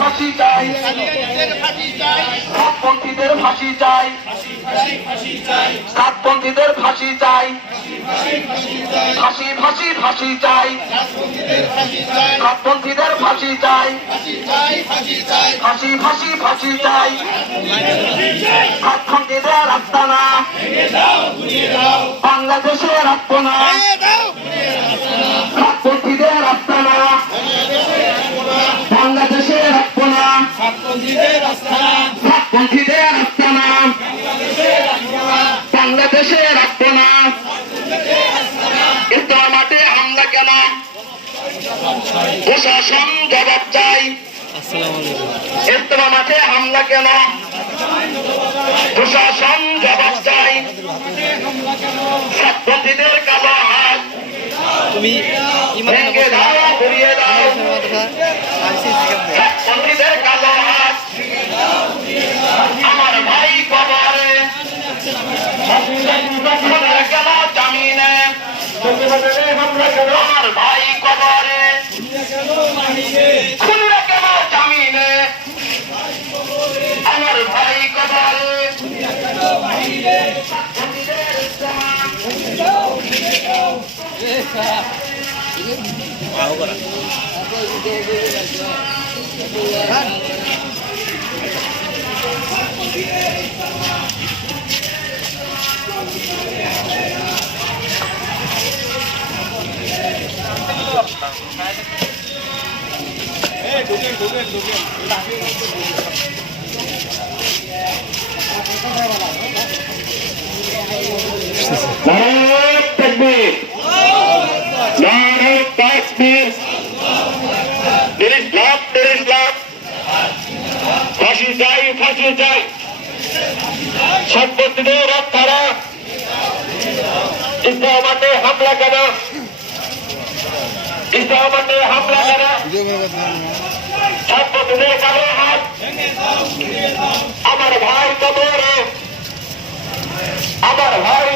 ফাঁসি চাই, সাতপন্থীদের ফাঁসি চাই, সাতপন্থীদের ফাঁসি চাই, ফাঁসি ফাঁসি ফাঁসি চাই, সাতপন্থীদের ফাঁসি চাই, ফাঁসি ফাঁসি ফাঁসি চাই, সাতপন্থীদের আস্তানা বাংলাদেশে রাখবো না, সাতপন্থীদের আস্তানা বাংলাদেশে রাখবো না, সাতপন্থীদের আস্তানা বাংলাদেশে রাখবো না। ইস্তেমা মাঠে হামলা কেন? প্রশাসন জবাব চাই। ইস্তেমা মাঠে হামলা কেন? প্রশাসন জবাব চাই। সাতপন্থীদের কালো হাত ভেঙে দাও, ঘুরিয়ে দাও। সাতপন্থীদের কালো হাত আমার ভাই কবরে গেল জামিনে, আমার ভাই কবরে খুললে গেল জামিনে, আমার ভাই কবরে ফাঁসি চাই, ফাঁসি চাই, সাতপন্থীদের রক্ষারা। ইস্তেমা মাঠে হামলা কেন? ইস্তেমা মাঠে হামলা কেন? সাতপন্থীদের কালো হাত আমার ভাই কবরে, আমার ভাই